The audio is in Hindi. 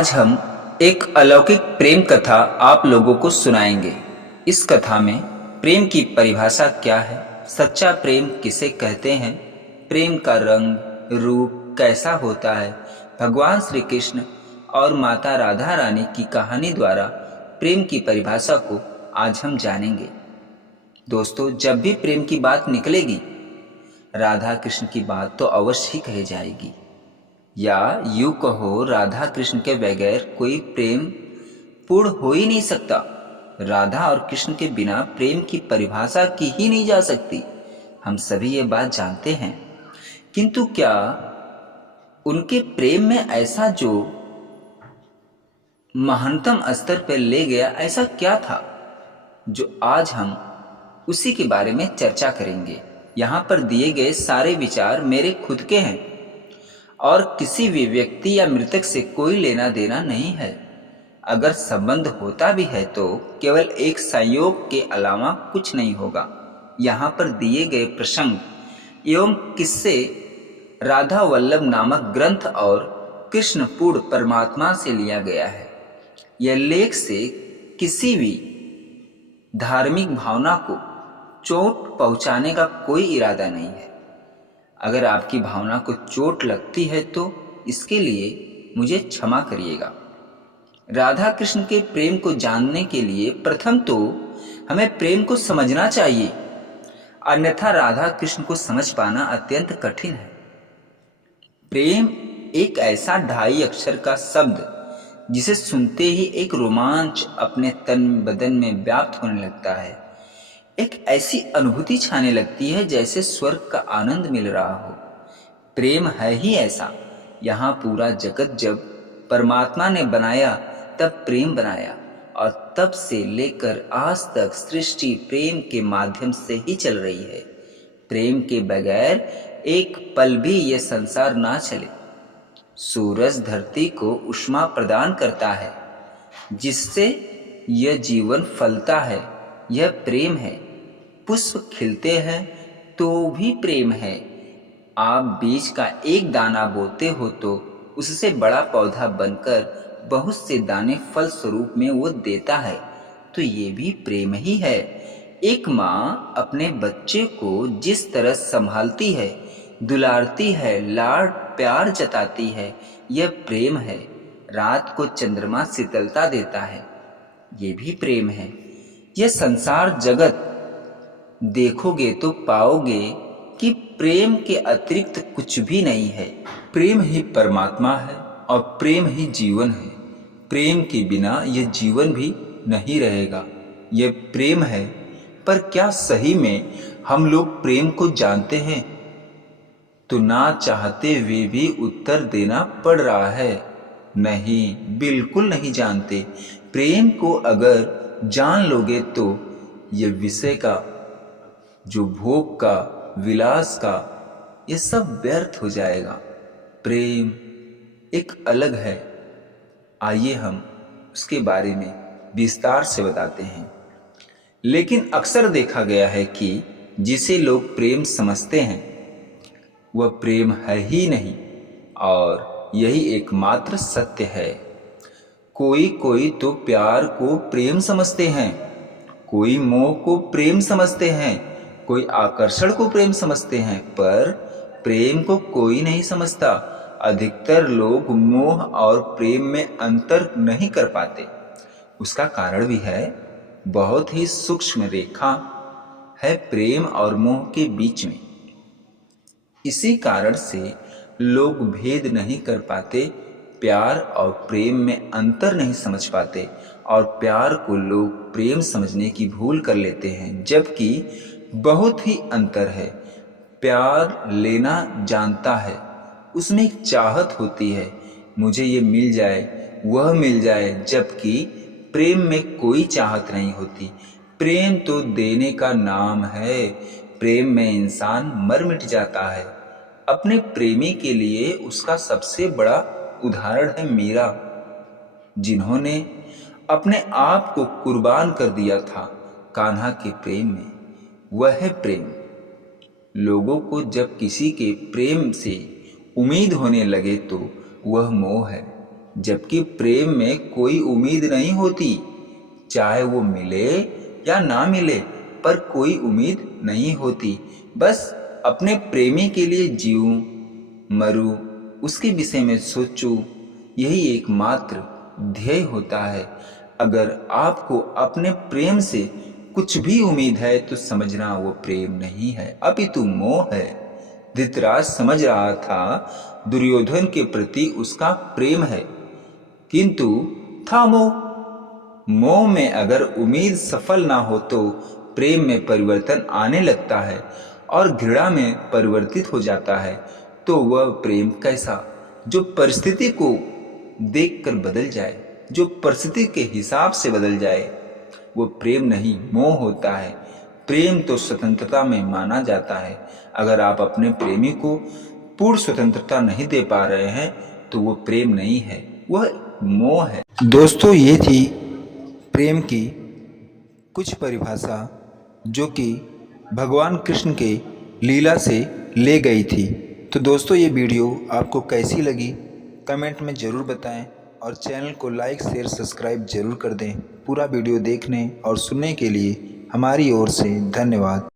आज हम एक अलौकिक प्रेम कथा आप लोगों को सुनाएंगे। इस कथा में प्रेम की परिभाषा क्या है, सच्चा प्रेम किसे कहते हैं, प्रेम का रंग रूप कैसा होता है, भगवान श्री कृष्ण और माता राधा रानी की कहानी द्वारा प्रेम की परिभाषा को आज हम जानेंगे। दोस्तों, जब भी प्रेम की बात निकलेगी राधा कृष्ण की बात तो अवश्य ही कही जाएगी, या यूं कहो राधा कृष्ण के बगैर कोई प्रेम पूर्ण हो ही नहीं सकता। राधा और कृष्ण के बिना प्रेम की परिभाषा की ही नहीं जा सकती। हम सभी ये बात जानते हैं, किंतु क्या उनके प्रेम में ऐसा जो महानतम स्तर पर ले गया, ऐसा क्या था जो आज हम उसी के बारे में चर्चा करेंगे। यहाँ पर दिए गए सारे विचार मेरे खुद के हैं और किसी भी व्यक्ति या मृतक से कोई लेना देना नहीं है। अगर संबंध होता भी है तो केवल एक संयोग के अलावा कुछ नहीं होगा। यहाँ पर दिए गए प्रसंग एवं किस्से राधा वल्लभ नामक ग्रंथ और कृष्ण पूर्ण परमात्मा से लिया गया है। यह लेख से किसी भी धार्मिक भावना को चोट पहुंचाने का कोई इरादा नहीं है। अगर आपकी भावना को चोट लगती है तो इसके लिए मुझे क्षमा करिएगा। राधा कृष्ण के प्रेम को जानने के लिए प्रथम तो हमें प्रेम को समझना चाहिए, अन्यथा राधा कृष्ण को समझ पाना अत्यंत कठिन है। प्रेम एक ऐसा ढाई अक्षर का शब्द जिसे सुनते ही एक रोमांच अपने तन बदन में व्याप्त होने लगता है। एक ऐसी अनुभूति छाने लगती है जैसे स्वर्ग का आनंद मिल रहा हो। प्रेम है ही ऐसा। यहाँ पूरा जगत जब परमात्मा ने बनाया तब प्रेम बनाया, और तब से लेकर आज तक सृष्टि प्रेम के माध्यम से ही चल रही है। प्रेम के बगैर एक पल भी यह संसार ना चले। सूरज धरती को ऊष्मा प्रदान करता है जिससे यह जीवन फलता है, यह प्रेम है। पुष्प खिलते हैं तो भी प्रेम है। आप बीज का एक दाना बोते हो तो उससे बड़ा पौधा बनकर बहुत से दाने फल स्वरूप में वो देता है, तो ये भी प्रेम ही है। एक माँ अपने बच्चे को जिस तरह संभालती है, दुलारती है, लाड प्यार जताती है, यह प्रेम है। रात को चंद्रमा शीतलता देता है, ये भी प्रेम है। यह संसार जगत देखोगे तो पाओगे कि प्रेम के अतिरिक्त कुछ भी नहीं है। प्रेम ही परमात्मा है और प्रेम ही जीवन है। प्रेम के बिना यह जीवन भी नहीं रहेगा। यह प्रेम है, पर क्या सही में हम लोग प्रेम को जानते हैं? तो ना चाहते हुए भी उत्तर देना पड़ रहा है, नहीं, बिल्कुल नहीं जानते। प्रेम को अगर जान लोगे तो यह विषय का, जो भोग का, विलास का, यह सब व्यर्थ हो जाएगा। प्रेम एक अलग है। आइए हम उसके बारे में विस्तार से बताते हैं। लेकिन अक्सर देखा गया है कि जिसे लोग प्रेम समझते हैं वह प्रेम है ही नहीं, और यही एकमात्र सत्य है। कोई कोई तो प्यार को प्रेम समझते हैं, कोई मोह को प्रेम समझते हैं, कोई आकर्षण को प्रेम समझते हैं, पर प्रेम को कोई नहीं समझता। अधिकतर लोग मोह और प्रेम में अंतर नहीं कर पाते। उसका कारण भी है, बहुत ही सूक्ष्म रेखा है प्रेम और मोह के बीच में। इसी कारण से लोग भेद नहीं कर पाते, प्यार और प्रेम में अंतर नहीं समझ पाते, और प्यार को लोग प्रेम समझने की भूल कर लेते हैं, जबकि बहुत ही अंतर है। प्यार लेना जानता है, उसमें एक चाहत होती है, मुझे ये मिल जाए, वह मिल जाए, जबकि प्रेम में कोई चाहत नहीं होती। प्रेम तो देने का नाम है। प्रेम में इंसान मर मिट जाता है। अपने प्रेमी के लिए उसका सबसे बड़ा उदाहरण है मीरा, जिन्होंने अपने आप को कुर्बान कर दिया था कान्हा के प्रेम में। वह है प्रेम। लोगों को जब किसी के प्रेम से उम्मीद होने लगे तो वह मोह है। जबकि प्रेम में कोई उम्मीद नहीं होती। चाहे वो मिले या ना मिले, पर कोई उम्मीद नहीं होती। बस अपने प्रेमी के लिए जीऊं, मरूं, उसके विषय में सोचूं, यही एकमात्र ध्येय होता है। अगर आपको अपने प्रेम से कुछ भी उम्मीद है तो समझना वो प्रेम नहीं है, अपितु मोह है। धृतराज समझ रहा था दुर्योधन के प्रति उसका प्रेम है, किंतु था मोह। मोह में अगर उम्मीद सफल ना हो तो प्रेम में परिवर्तन आने लगता है और घृणा में परिवर्तित हो जाता है। तो वह प्रेम कैसा, जो परिस्थिति को देखकर बदल जाए, जो परिस्थिति के हिसाब से बदल जाए, वो प्रेम नहीं मोह होता है। प्रेम तो स्वतंत्रता में माना जाता है। अगर आप अपने प्रेमी को पूर्ण स्वतंत्रता नहीं दे पा रहे हैं तो वो प्रेम नहीं है, वह मोह है। दोस्तों, ये थी प्रेम की कुछ परिभाषा जो कि भगवान कृष्ण के लीला से ले गई थी। तो दोस्तों, ये वीडियो आपको कैसी लगी कमेंट में ज़रूर बताएं और चैनल को लाइक शेयर सब्सक्राइब जरूर कर दें। पूरा वीडियो देखने और सुनने के लिए हमारी ओर से धन्यवाद।